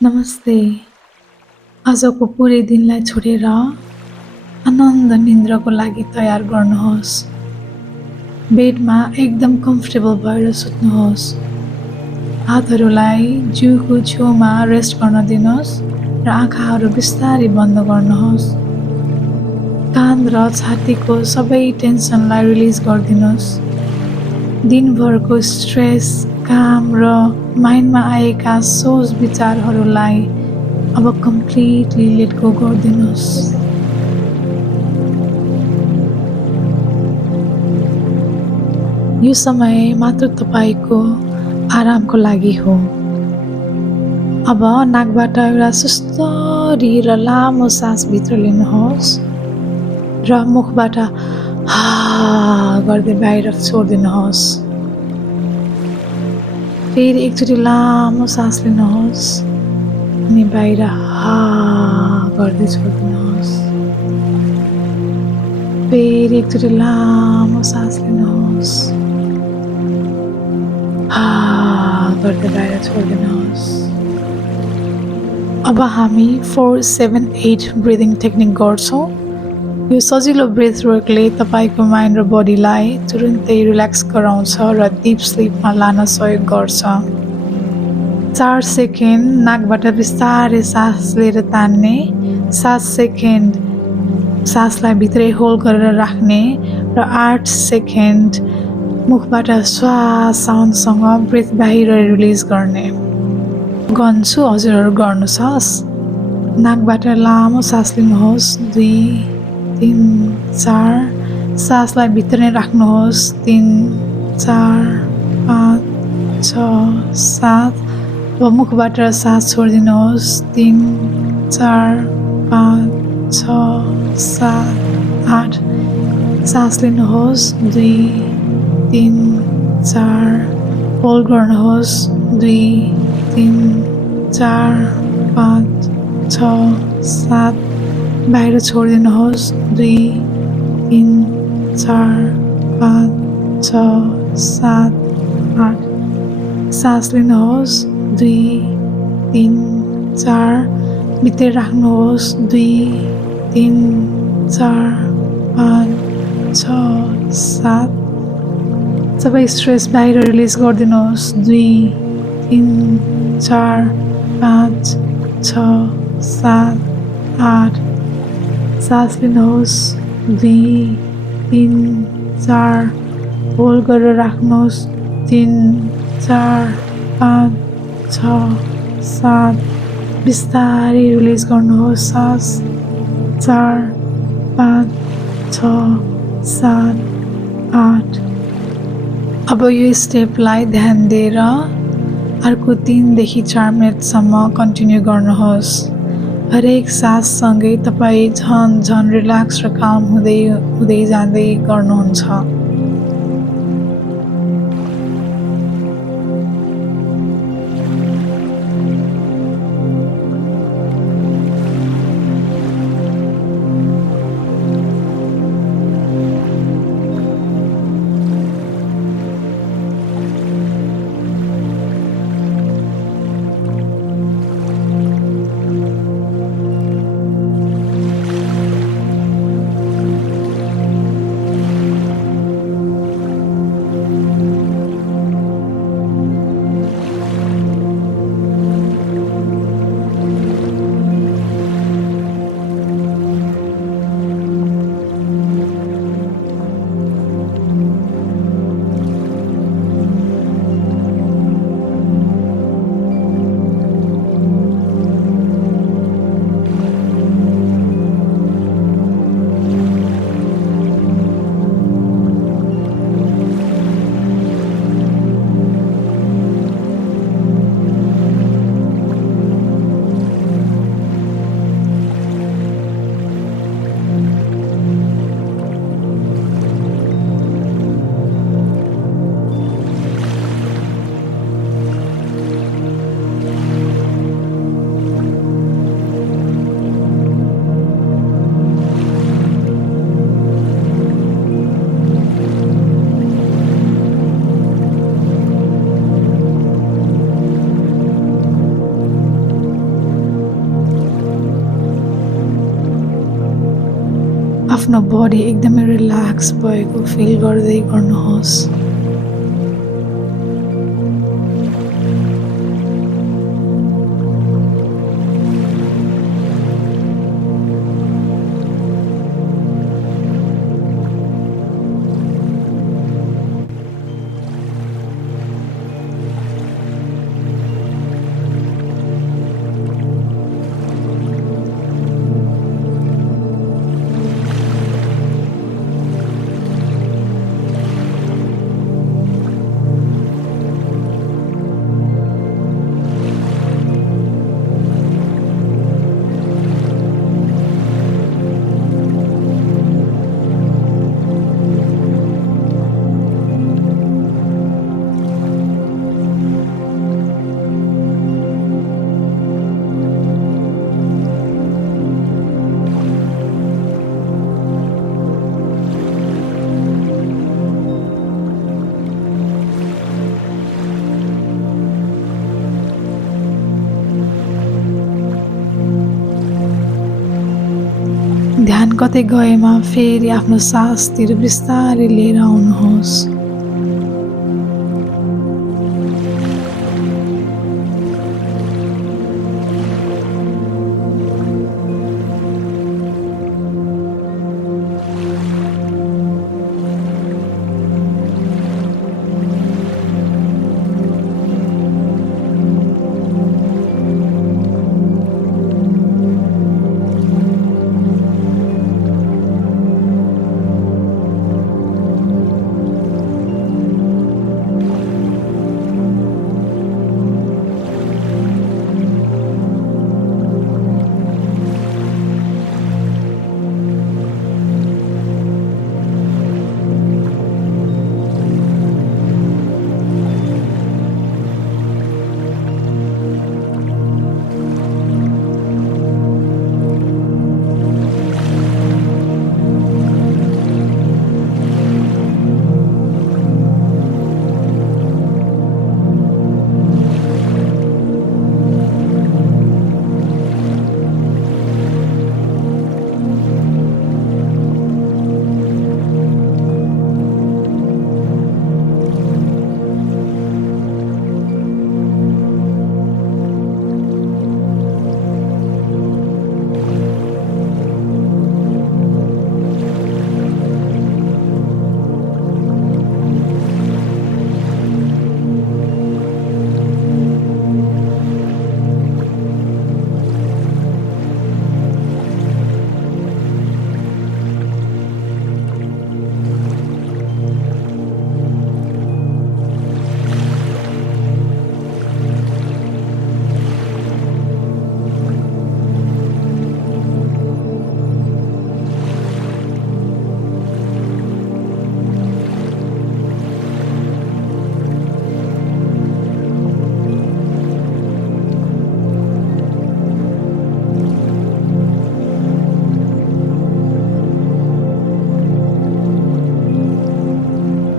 नमस्ते। आजको पुरै दिनलाई छोडेर आनन्द निन्द्राको लागि तयार गर्नुहोस्। बेडमा एकदम कम्फर्टेबल भएर सुत्नुहोस्। हातहरूलाई जिउको छेउमा रेस्ट गर्न दिनुहोस् र आँखाहरू बिस्तारै बन्द गर्नुहोस्। कान र छातीको सबै टेन्सनलाई रिलिज गरिदिनुहोस्। दिनभरको स्ट्रेस, काम र माइन्डमा आएका सोच विचारहरूलाई अब कम्प्लिटली लेट गो गरिदिनुहोस्। यो समय मात्र तपाईको आरामको लागि हो। अब नाकबाट एउटा सुस्तरी र लामो सास भित्र लिनुहोस् र मुखबाट हा गर्दै बाहिर छोडिदिनुहोस्। फेरि एकचोटि लामो सास लिनुहोस् अनि बाहिर हा गर्दै छोडिदिनुहोस्। फेरि एकचोटि लामो सास लिनुहोस्, हा गर्दै बाहिर छोडिदिनुहोस्। अब हामी 4-7-8 ब्रिदिङ टेक्निक गर्छौँ। यो सजिलो ब्रेथ वर्कले तपाईको माइन्ड र बडीलाई तुरुन्तै रिल्याक्स गराउँछ र डिप स्लिपमा लान सहयोग गर्छ। 4 सेकेन्ड नाकबाट बिस्तारै सास लिएर तान्ने, 7 सेकेन्ड सासलाई भित्रै होल्ड गरेर राख्ने र 8 सेकेन्ड मुखबाट श्वास साउन्डसँग ब्रेथ बाहिर रिलिज गर्ने। गर्छु, हजुरहरू गर्नुहोस्। नाकबाट लामो सास लिनुहोस्, 2, 3, 4, सासलाई भित्र नै राख्नुहोस्, 3, 4, 5, 6, 7, अब मुखबाट सास छोडिदिनुहोस्, 3, 4, 5, 6, 7, 8, सास लिनुहोस्, 2, 3, 4, होल्ड गर्नुहोस्, 2, 3, 4, 5, 6, 7, बाहिर छोडिदिनुहोस्, 2, 3, 4, 5, 6, 7, 8, सास लिनुहोस्, 2, 3, 4, भित्रै राख्नुहोस्, 2, 3, 4, 5, 6, 7, सबै स्ट्रेस बाहिर रिलिज गरिदिनुहोस्, 2, 3, 4, 5, 6, 7, 8, सास लिनुहोस्, 2, 3, 4, होल्ड गरेर राख्नुहोस्, 3, 4, 5, 6, 7, बिस्तारै रिलिज गर्नुहोस् सास, 4, 5, 6, 7, 8। अब यो स्टेपलाई ध्यान दिएर अर्को 3 देखि 4 मिनटसम्म कन्टिन्यू गर्नुहोस्। हरेक साससँगै तपाईँ झन रिल्याक्स र काम हुँदै जाँदै गर्नुहुन्छ। आफ्नो बडी एकदमै रिल्याक्स भएको फिल गर्दै गर्नुहोस्। ध्यान कतै गएमा फेरि आफ्नो सासतिर बिस्तारै लिएर आउनुहोस्।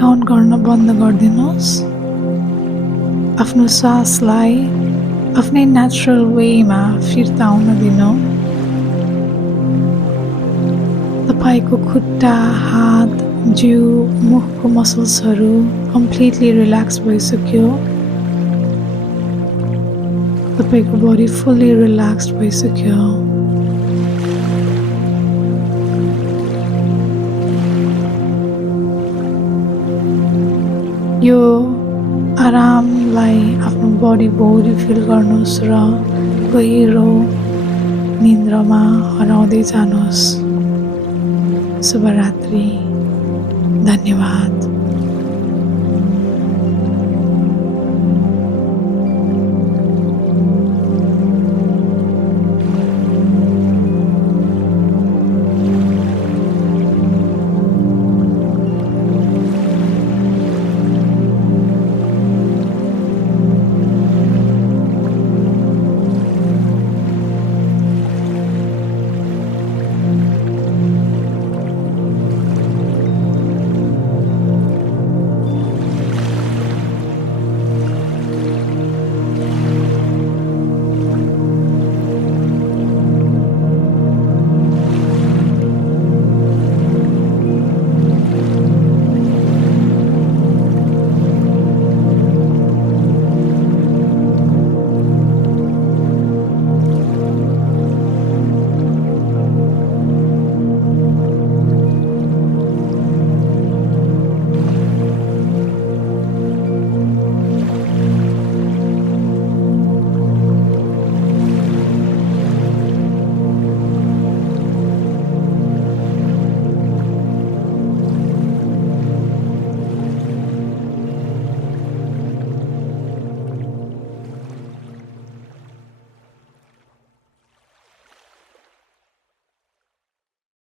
काउन्ट गर्न बन्द गरिदिनुहोस्। आफ्नो श्वासलाई आफ्नै नेचुरल वेमा फिर्ता आउन दिनु। तपाईको खुट्टा, हात, जिउ, मुखको मसल्सहरू कम्प्लिटली रिल्याक्स भइसक्यो। तपाईको बडी फुल्ली रिल्याक्स भइसक्यो। यो आरामलाई आफ्नो बडी भरि फिल गर्नुहोस् र गहिरो निन्द्रामा हराउँदै जानुहोस्। शुभरात्रि। धन्यवाद।